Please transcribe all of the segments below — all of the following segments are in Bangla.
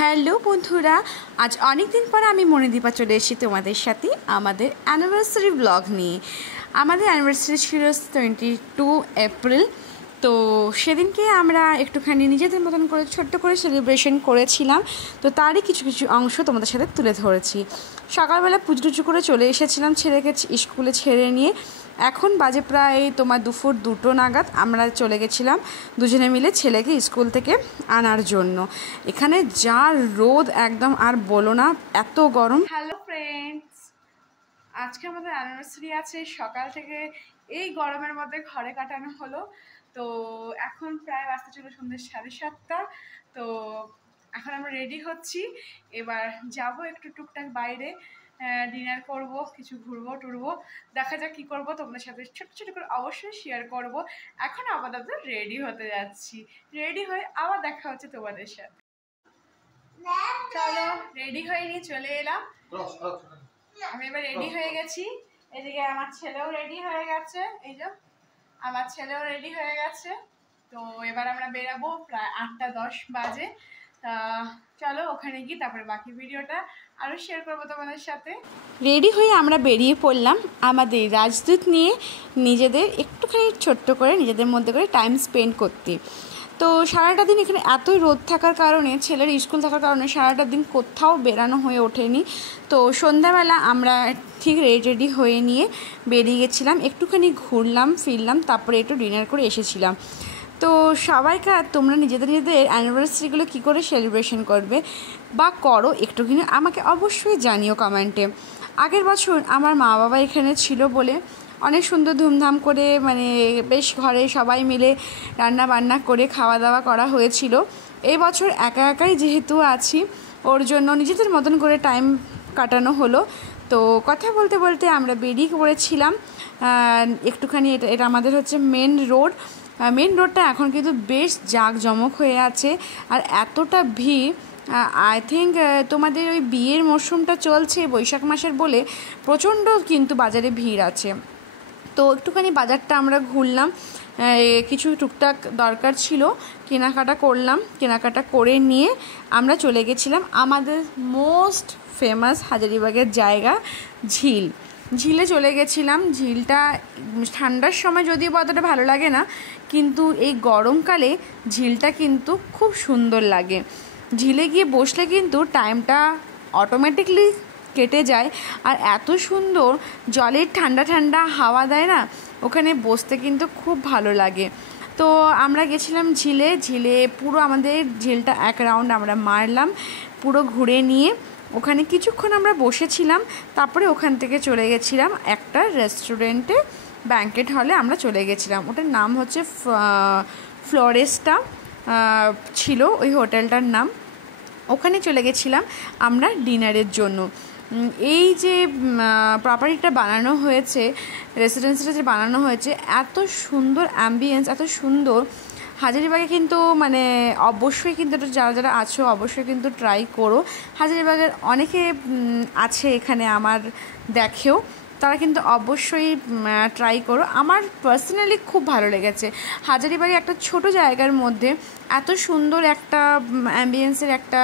হ্যালো বন্ধুরা, আজ অনেক দিন পর আমি মণিদীপা চলে এসেছি তোমাদের সাথে আমাদের অ্যানিভার্সারি ব্লগ নিয়ে। আমাদের অ্যানিভার্সারি ছিল 22 এপ্রিল। তো সেদিনকে আমরা একটুখানি নিজেদের মতন করে ছোট্ট করে সেলিব্রেশন করেছিলাম। তো তারই কিছু কিছু অংশ তোমাদের সাথে তুলে ধরেছি। সকালবেলা পুজো টুজো করে চলে এসেছিলাম ছেলেকে স্কুলে ছেড়ে নিয়ে। এখন বাজে প্রায় তোমার দুপুর 2টো নাগাদ আমরা চলে গেছিলাম দুজনে মিলে ছেলেকে স্কুল থেকে আনার জন্য। এখানে যা রোদ একদম আর বলো না, এত গরম। হ্যালো ফ্রেন্ডস, আজকে আমাদের অ্যানিভার্সারি আছে। সকাল থেকে এই গরমের মধ্যে ঘরে কাটানো হলো। তো এখন প্রায় বাজতে চলে সন্ধ্যে 7:30। তো এখন আমরা রেডি হচ্ছি, এবার যাব একটু টুকটাক বাইরে ডিনার করব, কিছু ঘুরবো টুরবো, দেখা যাক কী করবো, তোমাদের সাথে ছোটো ছোটো করে অবশ্যই শেয়ার করব। এখন আপাতত রেডি হতে যাচ্ছি, রেডি হয়ে আবার দেখা হচ্ছে তোমাদের সাথে। চলো রেডি হয়ে নিয়ে চলে এলাম। আমি এবার রেডি হয়ে গেছি। এদিকে আমার ছেলেও রেডি হয়ে গেছে, এই যে আমার ছেলেও রেডি হয়ে গেছে। তো এবার আমরা বেরাবো, প্রায় 8টা 10 বাজে। তা চলো ওখানে গিয়ে তারপরে বাকি ভিডিওটা আরও শেয়ার করবো তোমাদের সাথে। রেডি হয়ে আমরা বেরিয়ে পড়লাম আমাদের রাজদূত নিয়ে, নিজেদের একটুখানি ছোট্ট করে নিজেদের মধ্যে করে টাইম স্পেন্ড করতে। তো সারাটা দিন এখানে এতই রোদ থাকার কারণে, ছেলের স্কুল থাকার কারণে সারাটা দিন কোথাও বেরানো হয়ে ওঠেনি। তো সন্ধ্যাবেলা আমরা ঠিক রেডি হয়ে নিয়ে বেরিয়ে গেছিলাম, একটুখানি ঘুরলাম ফিরলাম, তারপরে একটু ডিনার করে এসেছিলাম। তো সবাইকে তোমরা নিজেদের অ্যানিভার্সারিগুলো কী করে সেলিব্রেশন করবে বা করো একটুখানি আমাকে অবশ্যই জানিও কমেন্টে। আগের বছর আমার মা বাবা এখানে ছিল বলে অনেক সুন্দর ধুমধাম করে বেশ ঘরে সবাই মিলে রান্না বান্না করে খাওয়া দাওয়া করা হয়েছিল। এই বছর একা একাই যেহেতু আছি, ওর জন্য নিজেদের মতন করে টাইম কাটানো হলো। তো কথা বলতে বলতে আমরা বেরিয়ে পড়েছিলাম একটুখানি। এটা আমাদের হচ্ছে মেন রোড। মেন রোডটা এখন কিন্তু বেশ জাঁকজমক হয়ে আছে, আর এতটা ভিড়। আই থিঙ্ক তোমাদের ওই বিয়ের মরশুমটা চলছে বৈশাখ মাসের বলে প্রচণ্ড কিন্তু বাজারে ভিড় আছে। তো একটুখানি বাজারটা আমরা ঘুরলাম, কিছু টুকটাক দরকার ছিল কেনাকাটা করলাম, কেনাকাটা করে নিয়ে আমরা চলে গেছিলাম আমাদের মোস্ট ফেমাস হাজারিবাগের জায়গা ঝিলে চলে গেছিলাম। ঝিলটা ঠান্ডার সময় যদিও অতটা ভালো লাগে না, কিন্তু এই গরমকালে ঝিলটা কিন্তু খুব সুন্দর লাগে। ঝিলে গিয়ে বসলে কিন্তু টাইমটা অটোমেটিকলি কেটে যায়, আর এত সুন্দর জলের ঠান্ডা ঠান্ডা হাওয়া দেয় না, ওখানে বসতে কিন্তু খুব ভালো লাগে। তো আমরা গেছিলাম ঝিলে পুরো আমাদের ঝিলটা এক রাউন্ড আমরা মারলাম, পুরো ঘুরে নিয়ে ওখানে কিছুক্ষণ আমরা বসেছিলাম। তারপরে ওখান থেকে চলে গেছিলাম একটা রেস্টুরেন্টে, ব্যাঙ্কেট হলে আমরা চলে গেছিলাম। ওটার নাম হচ্ছে ফ্লোরেস্টা ছিল ওই হোটেলটার নাম। ওখানে চলে গেছিলাম আমরা ডিনারের জন্য। এই যে প্রপার্টিটা বানানো হয়েছে, রেসিডেন্সিটা যে বানানো হয়েছে, এত সুন্দর অ্যাম্বিয়েন্স, এত সুন্দর। হাজারিবাগে কিন্তু অবশ্যই কিন্তু যারা যারা আছো অবশ্যই কিন্তু ট্রাই করো। হাজারিবাগের অনেকে আছে এখানে আমার দেখেও, তারা কিন্তু অবশ্যই ট্রাই করো। আমার পার্সোনালি খুব ভালো লেগেছে। হাজারিবাগে একটা ছোট জায়গার মধ্যে এত সুন্দর একটা অ্যাম্বিয়েন্সের একটা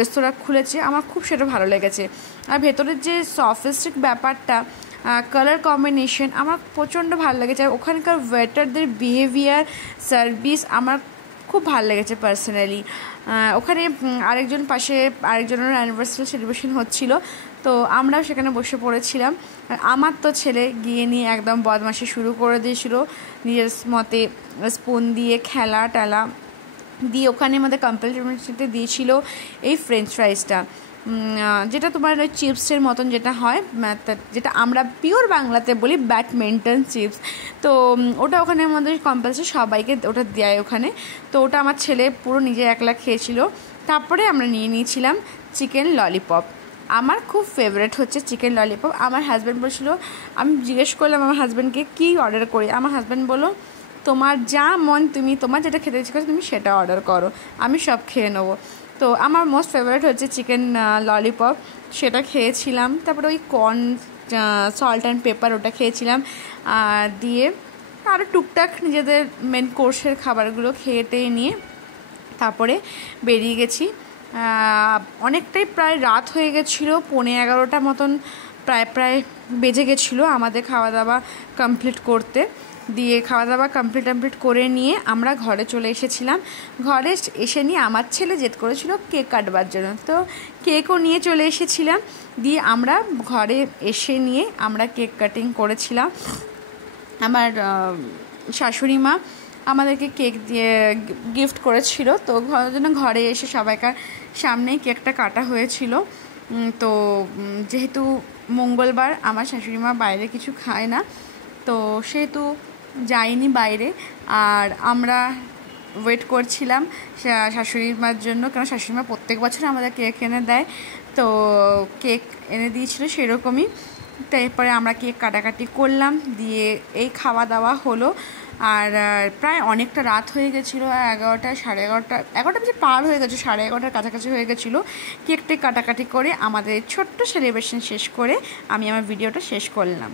রেস্তোরাঁ খুলেছে, আমার খুব সেটা ভালো লেগেছে। আর ভেতরের যে সফিস্টিক ব্যাপারটা, কালার কম্বিনেশন আমার প্রচণ্ড ভালো লেগেছে। আর ওখানকার ওয়েটারদের বিহেভিয়ার, সার্ভিস আমার খুব ভালো লেগেছে পার্সোনালি। ওখানে আরেকজনের অ্যানিভার্সারি সেলিব্রেশন হচ্ছিল, তো আমরাও সেখানে বসে পড়েছিলাম। আর আমার তো ছেলে গিয়ে নিয়ে একদম বদমাশি শুরু করে দিয়েছিল, নিজের মতে স্পুন দিয়ে খেলা টেলা দিয়ে। ওখানে আমাদের কম্পালমেন্টারিতে দিয়েছিল এই ফ্রেঞ্চ ফ্রাইসটা, যেটা তোমার ওই চিপসের মতন যেটা হয়, যেটা আমরা পিওর বাংলাতে বলি ব্যাডমিন্টন চিপস। তো ওটা ওখানে আমাদের কম্পালসারি সবাইকে ওটা দেয় ওখানে। তো ওটা আমার ছেলে পুরো নিজে একলা খেয়েছিল। তারপরে আমরা নিয়ে নিয়েছিলাম চিকেন ললিপপ। আমার খুব ফেভারিট হচ্ছে চিকেন ললিপপ। আমার হাজব্যান্ড বলছিল, আমি জিজ্ঞেস করলাম আমার হাজব্যান্ডকে কী অর্ডার করি। আমার হাজব্যান্ড বললো, তোমার যা মন, তোমার যেটা খেতে ইচ্ছে করো তুমি সেটা অর্ডার করো, আমি সব খেয়ে নেবো। তো আমার মোস্ট ফেভারিট হচ্ছে চিকেন ললিপপ, সেটা খেয়েছিলাম। তারপরে ওই কর্ন সল্ট অ্যান্ড পেপার ওটা খেয়েছিলাম, দিয়ে আরও টুকটাক নিজেদের মেন কোর্সের খাবারগুলো খেয়ে টেয়ে নিয়ে তারপরে বেরিয়ে গেছি। অনেকটাই প্রায় রাত হয়ে গেছিলো, 11:15 মতন প্রায় বেজে গেছিলো আমাদের খাওয়া দাওয়া কমপ্লিট করতে। দিয়ে খাওয়া দাওয়া কমপ্লিট করে নিয়ে আমরা ঘরে চলে এসেছিলাম। ঘরে এসে নিয়ে আমার ছেলে জেদ করেছিল কেক কাটবার জন্য, তো কেকও নিয়ে চলে এসেছিলাম। দিয়ে আমরা ঘরে এসে নিয়ে আমরা কেক কাটিং করেছিলাম। আমার শাশুড়ি মা আমাদেরকে কেক দিয়ে গিফট করেছিল, তো জন্য ঘরে এসে সবাইকার সামনেই কেকটা কাটা হয়েছিল। তো যেহেতু মঙ্গলবার আমার শাশুড়ি মা বাইরে কিছু খায় না, তো সেহেতু যাইনি বাইরে। আর আমরা ওয়েট করছিলাম শাশুড়ি মার জন্য, কারণ শাশুড়ি মা প্রত্যেক বছর আমাদের কেক এনে দেয়, তো কেক এনে দিয়েছিল সেরকমই। তারপরে আমরা কেক কাটাকাটি করলাম, দিয়ে এই খাওয়া দাওয়া হলো। আর প্রায় অনেকটা রাত হয়ে গেছিলো, 11টা 11:30 বেজে পার হয়ে গেছে, 11:30 কাছাকাছি হয়ে গেছিলো। কেকটা কাটাকাটি করে আমাদের ছোট্ট সেলিব্রেশন শেষ করে আমি আমার ভিডিওটা শেষ করলাম।